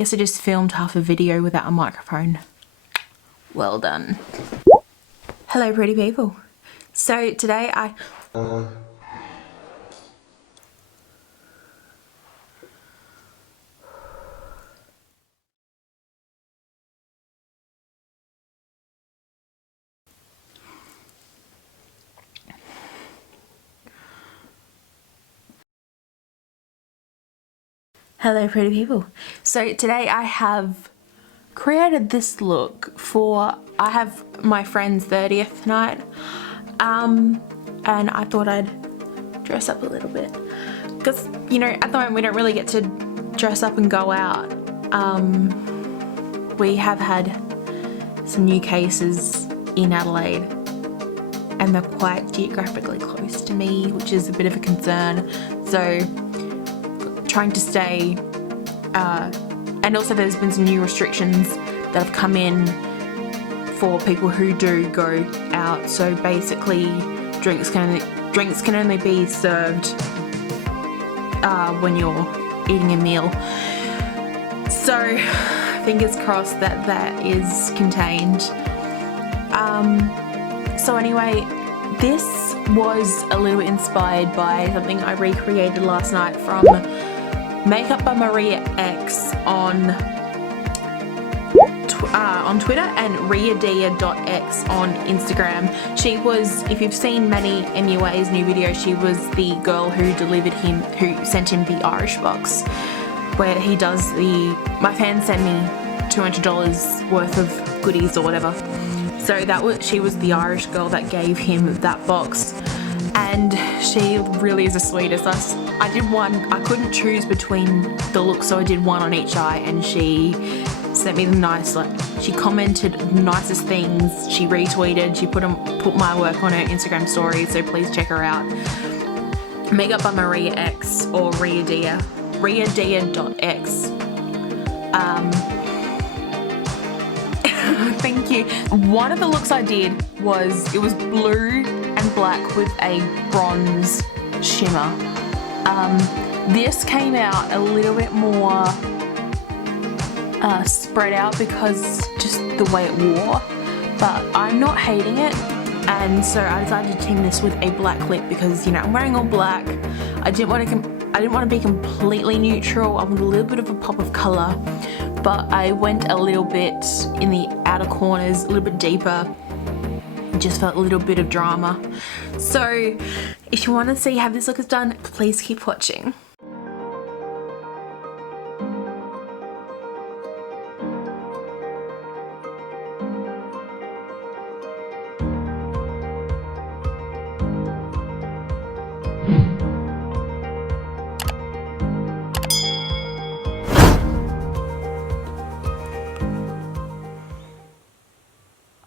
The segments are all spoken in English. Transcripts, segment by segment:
Guess I just filmed half a video without a microphone. Well done. Hello pretty people. So today Hello pretty people. So today I have created this look for, I have my friend's 30th night, and I thought I'd dress up a little bit because, you know, at the moment we don't really get to dress up and go out. We have had some new cases in Adelaide and they're quite geographically close to me, which is a bit of a concern. So trying to stay, and also there's been some new restrictions that have come in for people who do go out. So basically drinks can only be served when you're eating a meal. So fingers crossed that that is contained. So anyway, this was a little bit inspired by something I recreated last night from Makeup by Maria X on Twitter and riadia.x on Instagram. She was, if you've seen Manny MUA's new video, she was the girl who sent him the Irish box, where he does my fans sent me $200 worth of goodies or whatever. So she was the Irish girl that gave him that box, and she really is the sweetest. I did one, I couldn't choose between the looks, so I did one on each eye, and she sent me the nice, she commented the nicest things, she retweeted, she put my work on her Instagram story, so please check her out. Makeup by Maria X or riadia.x. Thank you. One of the looks I did was, it was blue and black with a bronze shimmer. This came out a little bit more spread out because just the way it wore, but I'm not hating it, and so I decided to team this with a black lip because, you know, I'm wearing all black. I didn't want to be completely neutral. I wanted a little bit of a pop of colour, but I went a little bit in the outer corners, a little bit deeper. Just felt a little bit of drama. So if you want to see how this look is done, please keep watching.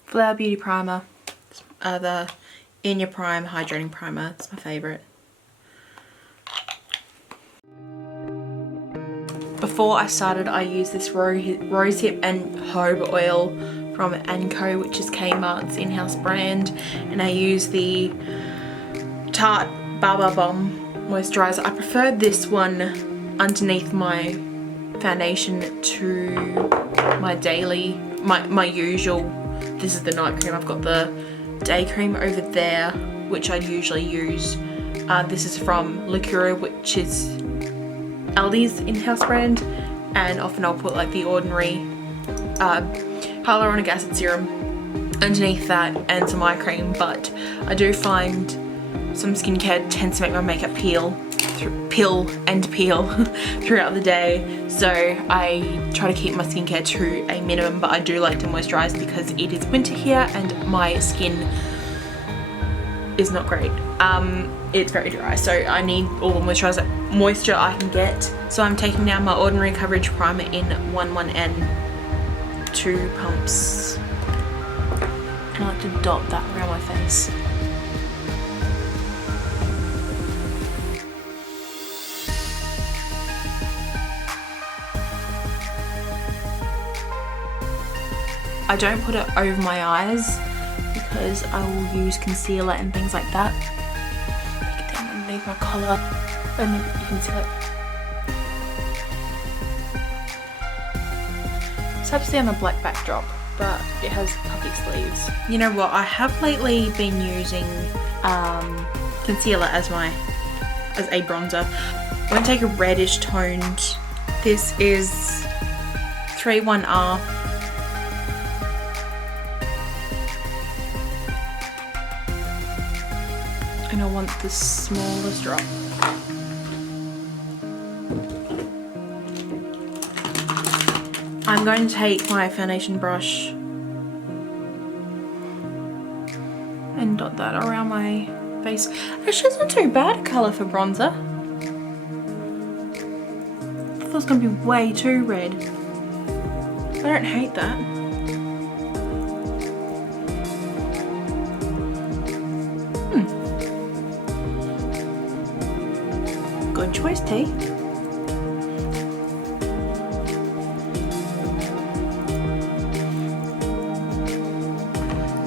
Flower Beauty Primer, the In Your Prime Hydrating Primer. It's my favourite. Before I started, I used this rosehip and jojoba oil from Anco, which is Kmart's in-house brand, and I use the Tarte Baba Bomb moisturiser. I prefer this one underneath my foundation to my daily, my usual. This is the night cream. I've got the day cream over there, which I usually use. This is from Lacura, which is Aldi's in-house brand, and often I'll put like the ordinary hyaluronic acid serum underneath that and some eye cream, but I do find some skincare tends to make my makeup peel throughout the day, so I try to keep my skincare to a minimum, but I do like to moisturize because it is winter here and my skin is not great. It's very dry, so I need all the moisture I can get. So I'm taking now my Ordinary Coverage Primer in 11N, 2 pumps, and I like to dot that around my face. I don't put it over my eyes because I will use concealer and things like that. Pick it down underneath my collar and you can see it. subsidy on the black backdrop, but it has puffy sleeves. You know what, I have lately been using concealer as a bronzer. I'm going to take a reddish toned, this is 31R. And I want the smallest drop. I'm going to take my foundation brush and dot that around my face. Actually, it's not too bad a colour for bronzer. I thought it was going to be way too red. I don't hate that. Good choice, T.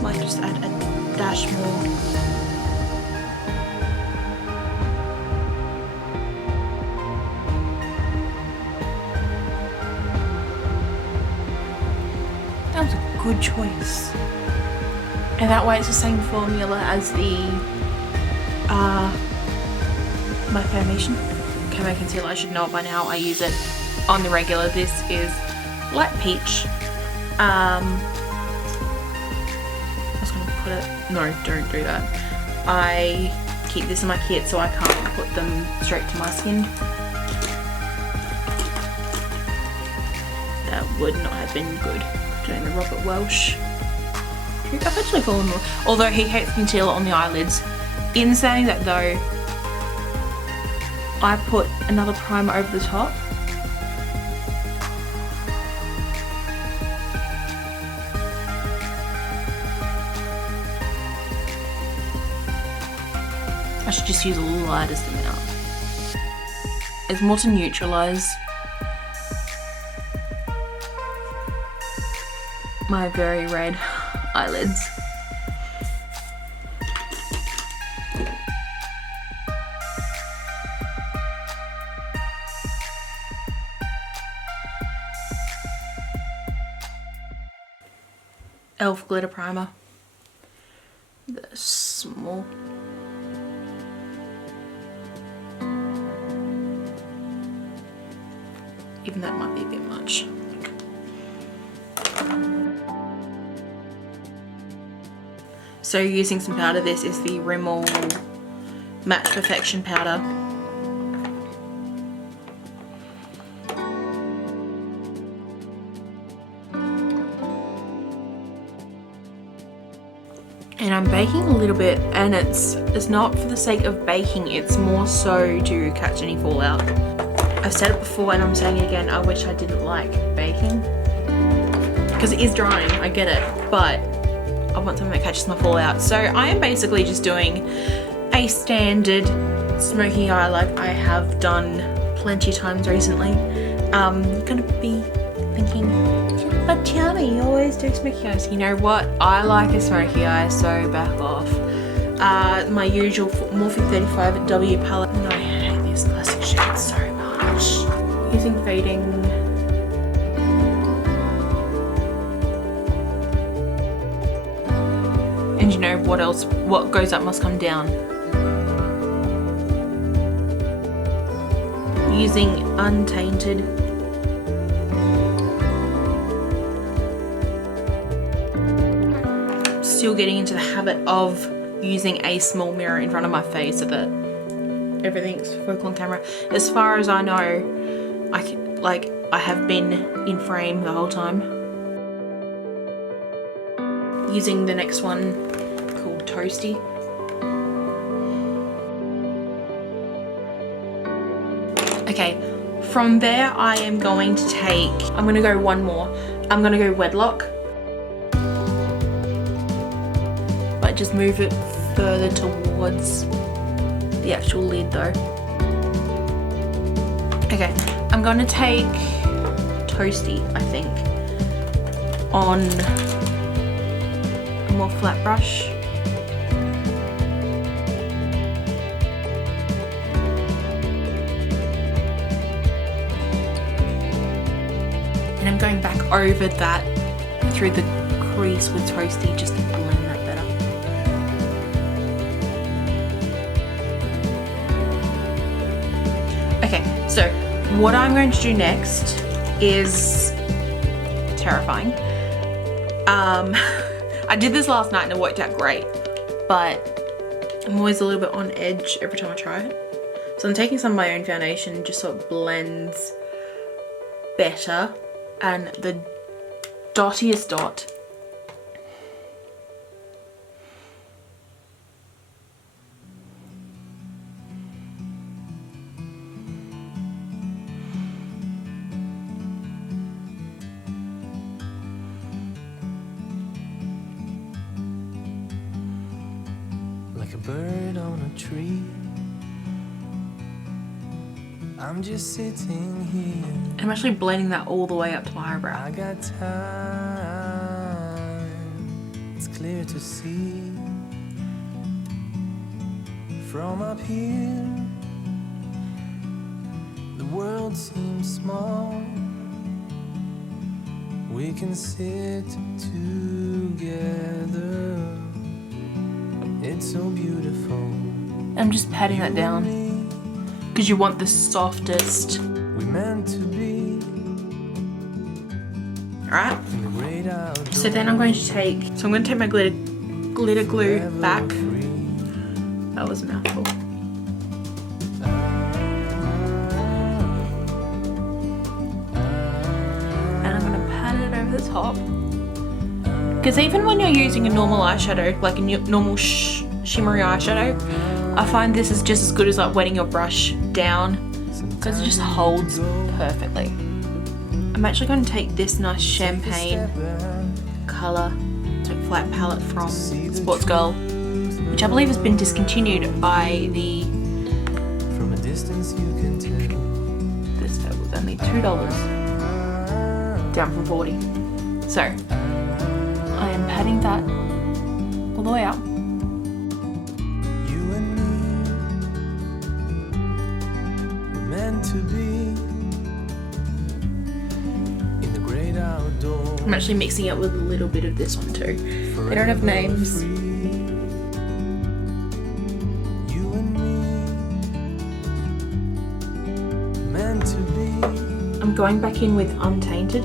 Might just add a dash more. That was a good choice. And that way it's the same formula as the my foundation. Okay, my concealer, I should know it by now. I use it on the regular. This is light peach. I was gonna put it, no, don't do that. I keep this in my kit so I can't put them straight to my skin. That would not have been good doing the Robert Welsh. I've actually fallen more, although he hates concealer on the eyelids. In saying that though, I put another primer over the top. I should just use the lightest amount. It's more to neutralise my very red eyelids. Elf glitter primer. The small. Even that might be a bit much. So using some powder, this is the Rimmel Matte Perfection powder. And I'm baking a little bit, and it's not for the sake of baking, it's more so to catch any fallout. I've said it before and I'm saying it again, I wish I didn't like baking. Because it is drying, I get it, but I want something that catches my fallout. So I am basically just doing a standard smoky eye like I have done plenty of times recently. You're gonna be thinking, but Tiarna, you always do smoky eyes. You know what? I like a smoky eye, so back off. My usual Morphe 35W palette, and I hate these classic shades so much. Using fading. And you know what else? What goes up must come down. Using Untainted. Still getting into the habit of using a small mirror in front of my face so that everything's focal on camera. As far as I know, I have been in frame the whole time. Using the next one called Toasty. Okay, from there I am going to take, I'm going to go one more. I'm going to go Wedlock. But just move it further towards the actual lid though. Okay, I'm going to take Toasty, I think, on a more flat brush. And I'm going back over that through the crease with Toasty just to blend that better. Okay, so what I'm going to do next is terrifying. I did this last night and it worked out great, but I'm always a little bit on edge every time I try it. So I'm taking some of my own foundation just so it blends better, and the dottiest dot like a bird on a tree. I'm just sitting here. I'm actually blending that all the way up to my eyebrow. I got time. It's clear to see from up here. The world seems small. We can sit together. It's so beautiful. I'm just patting that down because you want the softest. We meant to be. Alright. So then I'm going to take my glitter glue back. That was a mouthful. And I'm going to pat it over the top. Because even when you're using a normal eyeshadow, like a normal shimmery eyeshadow, I find this is just as good as like wetting your brush down because it just holds perfectly. I'm actually going to take this nice champagne colour, so flat palette from Sports Girl, which I believe has been discontinued by the. From a distance you can tell. This was only $2, down from 40. So I am patting that all the way up. You and me were meant to be in the great outdoors. I'm actually mixing it with a little bit of this one too. They don't have names. You and me meant to be. I'm going back in with Untainted.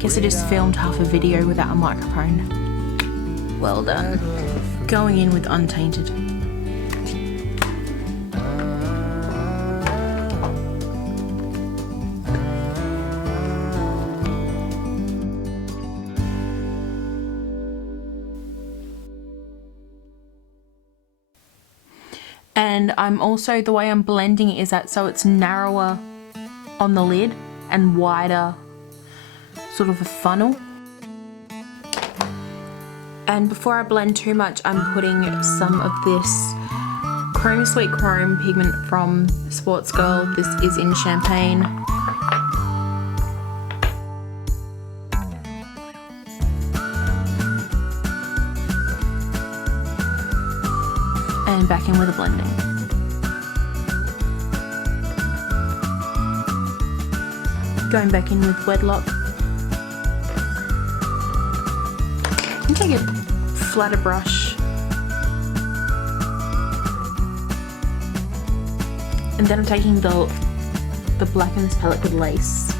Guess I just filmed half a video without a microphone. Well done. Going in with Untainted. And I'm also, the way I'm blending it is that so it's narrower on the lid and wider, sort of a funnel. And before I blend too much, I'm putting some of this Chrome Sweet Chrome pigment from Sports Girl. This is in Champagne. And back in with the blending. Going back in with Wedlock. And take a flatter brush. And then I'm taking the black in this palette with Lace.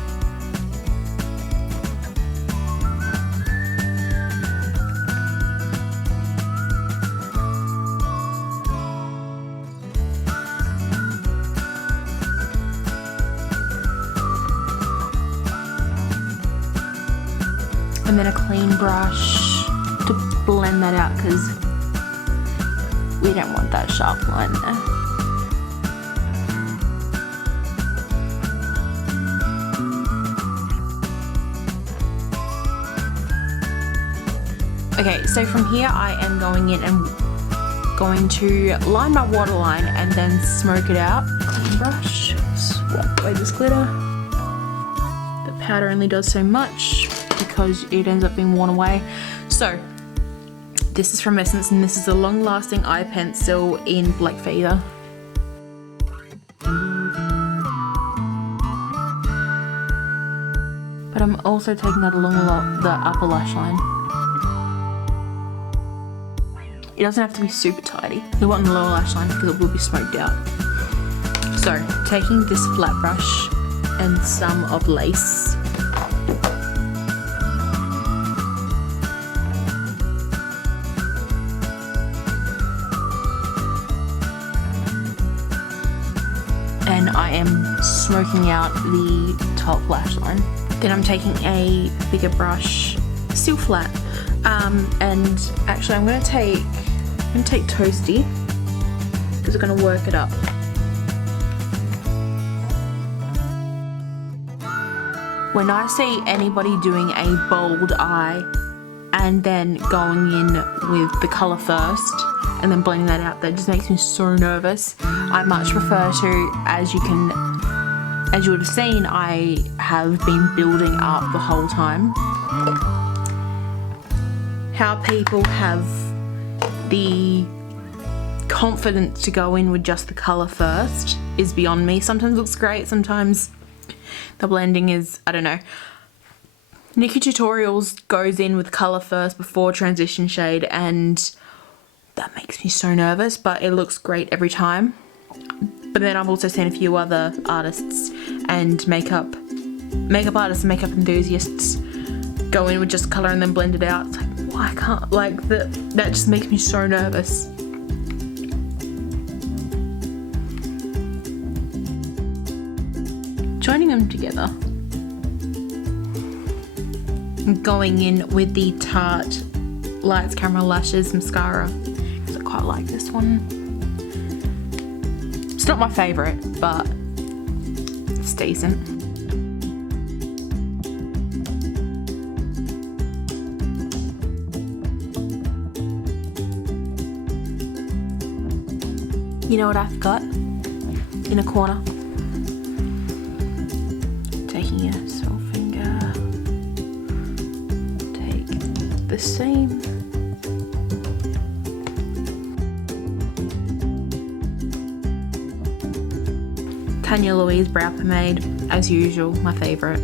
And then a clean brush to blend that out because we don't want that sharp line there. Okay, so from here I am going in and going to line my waterline and then smoke it out. Clean brush, wipe away this glitter. The powder only does so much because it ends up being worn away. So this is from Essence and this is a long lasting eye pencil in Black Feather. But I'm also taking that along the upper lash line. It doesn't have to be super tidy. You want the lower lash line because it will be smoked out. So, taking this flat brush and some of lace. And I am smoking out the top lash line. Then I'm taking a bigger brush, still flat, and actually I'm gonna take Toasty because we're gonna work it up. When I see anybody doing a bold eye and then going in with the colour first and then blending that out, that just makes me so nervous. I much prefer to, as you would have seen, I have been building up the whole time. How people have the confidence to go in with just the colour first is beyond me. Sometimes it looks great, sometimes the blending is, I don't know. Nikki Tutorials goes in with colour first before transition shade, and that makes me so nervous, but it looks great every time. But then I've also seen a few other artists and makeup artists and makeup enthusiasts go in with just colour and then blend it out. It's like, why can't, like, that just makes me so nervous. Joining them together. Going in with the Tarte Lights Camera Lashes mascara because I quite like this one. It's not my favourite, but it's decent. You know what I forgot? In a corner. Taking a sole finger. Take the same. Tanya Louise brow pomade, as usual, my favourite.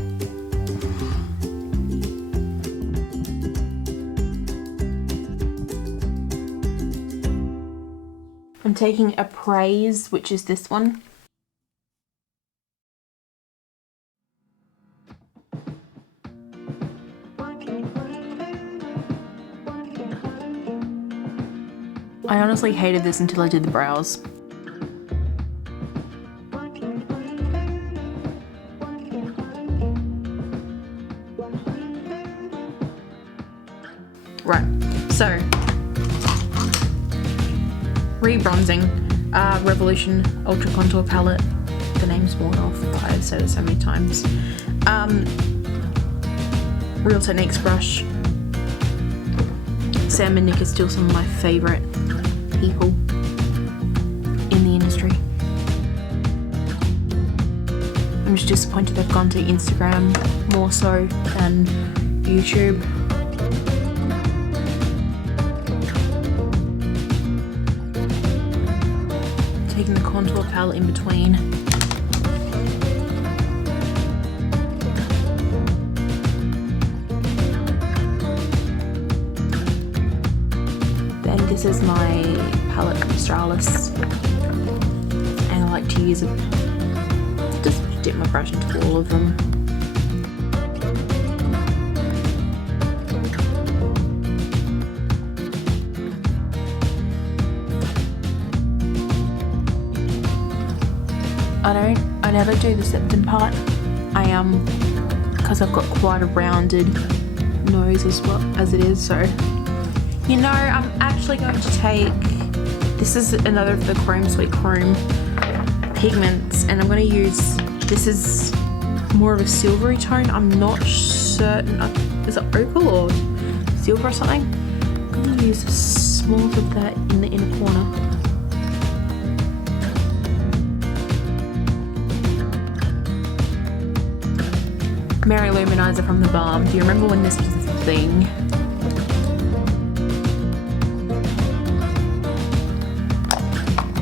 I'm taking a Praise, which is this one. I honestly hated this until I did the brows. Right, so re-bronzing, Revolution Ultra Contour Palette. The name's worn off, but I've said it so many times. Real Techniques brush. Sam and Nick are still some of my favourite people in the industry. I'm just disappointed they've gone to Instagram more so than YouTube. Taking the contour palette in between. Then this is my palette from Australis, and I like to use it, just dip my brush into all of them. I never do the septum part. Because I've got quite a rounded nose as well as it is, so. You know, I'm actually going to take, this is another of the Chrome Sweet Chrome pigments, and I'm going to use, this is more of a silvery tone. I'm not certain, is it opal or silver or something? I'm going to use a small of that in the inner corner. Mary Luminizer from The Balm. Do you remember when this was a thing?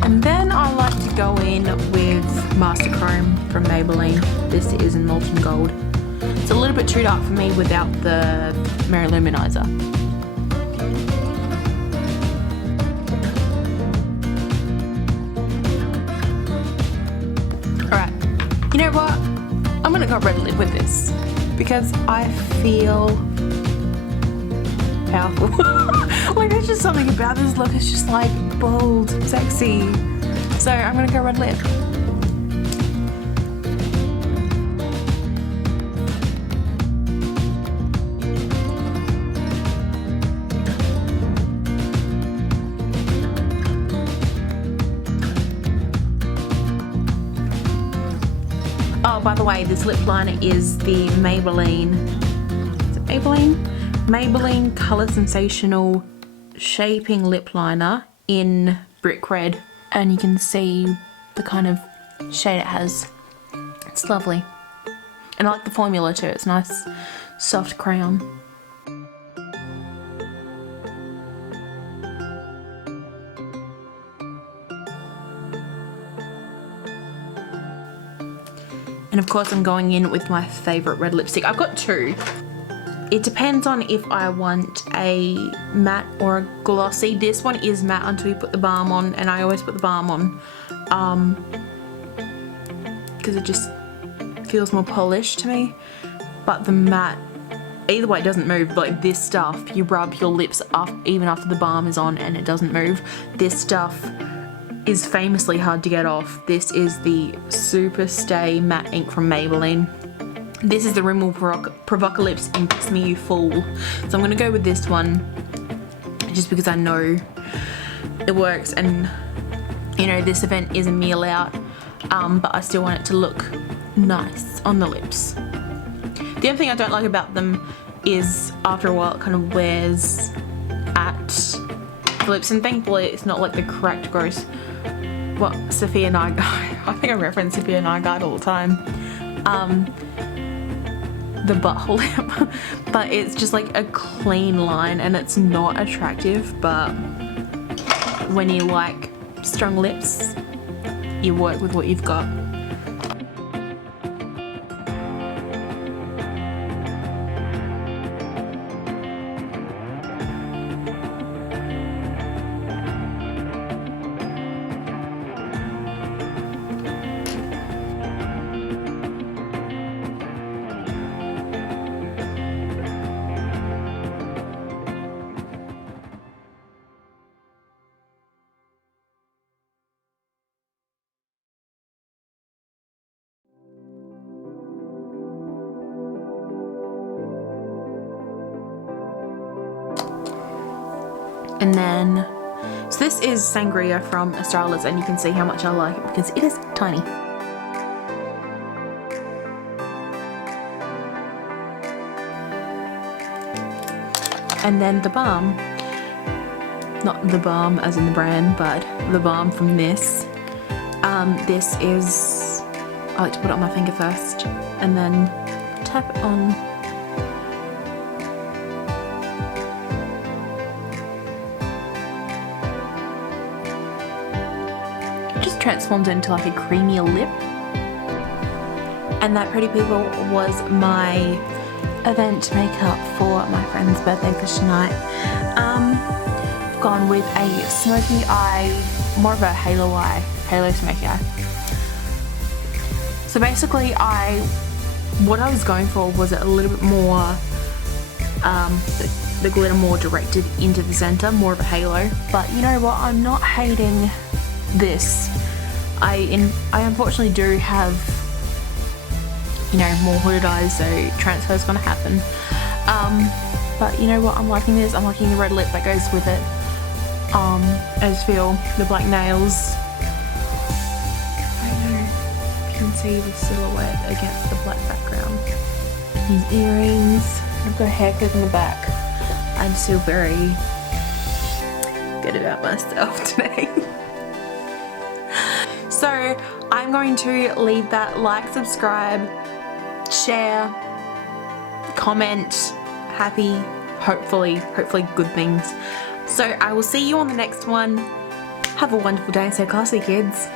And then I like to go in with Master Chrome from Maybelline. This is in Molten Gold. It's a little bit too dark for me without the Merry Luminizer. Alright, you know what? I'm gonna go red lip with this because I feel powerful. Like, there's just something about this look. It's just like bold, sexy. So I'm gonna go red lip. Oh, by the way, this lip liner is the Maybelline. Is it Maybelline? Maybelline Colour Sensational Shaping Lip Liner in Brick Red. And you can see the kind of shade it has. It's lovely. And I like the formula too. It's nice, soft crayon. And of course I'm going in with my favourite red lipstick. I've got two. It depends on if I want a matte or a glossy. This one is matte until you put the balm on, and I always put the balm on because it just feels more polished to me. But the matte, either way, it doesn't move. Like this stuff, you rub your lips up even after the balm is on and it doesn't move. This stuff is famously hard to get off. This is the Super Stay Matte Ink from Maybelline. This is the Rimmel Provoca Lips in Kiss Me You Fool. So I'm going to go with this one just because I know it works, and you know this event is a meal out, but I still want it to look nice on the lips. The only thing I don't like about them is after a while it kind of wears at the lips, and thankfully it's not like the cracked gross Sophia Nygaard. I think I reference Sophia Nygaard all the time. The butthole lip, but it's just like a clean line and it's not attractive. But when you like strong lips, you work with what you've got. And then, so this is Sangria from Australis, and you can see how much I like it because it is tiny. And then the balm, not the balm as in the brand, but the balm from this. This is, I like to put it on my finger first and then tap it on. Transforms into like a creamier lip. And that, pretty people, was my event makeup for my friend's birthday this night. I've gone with a smoky eye, more of a halo smoky eye. So basically what I was going for was a little bit more the glitter more directed into the center, more of a halo. But you know what, I'm not hating this. I unfortunately do have, you know, more hooded eyes, so transfer is going to happen. But you know what, I'm liking this. I'm liking the red lip that goes with it. I just feel the black nails. I don't know if you can see the silhouette against the black background. These earrings. I've got a hair clip in the back. I just feel very good about myself today. So I'm going to leave that like, subscribe, share, comment, happy, hopefully good things. So I will see you on the next one. Have a wonderful day and stay classy, kids.